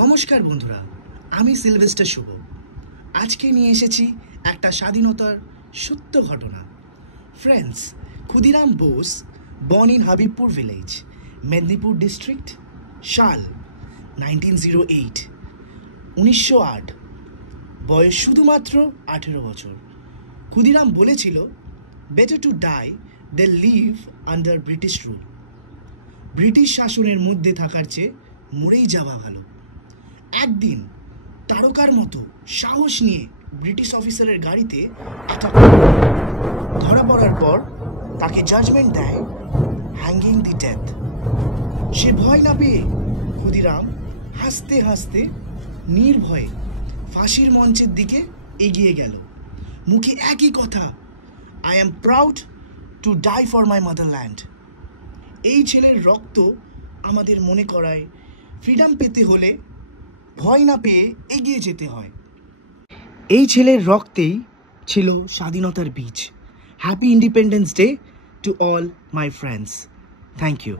নমস্কার বন্ধুরা, আমি সিলভেস্টার শুভ। আজকে নিয়ে এসেছি একটা স্বাধীনতার সত্য ঘটনা। Friends, Khudiram Bose born in Habibpur village, Medinipur district, সাল 1908, 1908। বয়স শুধুমাত্র 18 বছর। ক্ষুদিরাম বলেছিল, better to die than live under British rule. British শাসনের মধ্যে থাকার চেয়ে মরেই যাওয়া ভালো। একদিন তারকার মতো সাহস নিয়ে ব্রিটিশ অফিসারের গাড়িতে অ্যাটাক ধরা পড়ার পর তাকে জাজমেন্ট দেয় হ্যাঙ্গিং দি ডেথ। সে ভয় না পেয়ে ক্ষুদিরাম হাসতে হাসতে নির্ভয়ে ফাঁসির মঞ্চের দিকে এগিয়ে গেল। মুখে একই কথা, I am proud to die for my motherland. এই ছেলের রক্ত আমাদের মনে করায় ফ্রিডম পেতে হলে ভয় না পেয়ে এগিয়ে যেতে হয়। এই ছেলের রক্তেই ছিল স্বাধীনতার বীজ। Happy independence day to all my friends. Thank you.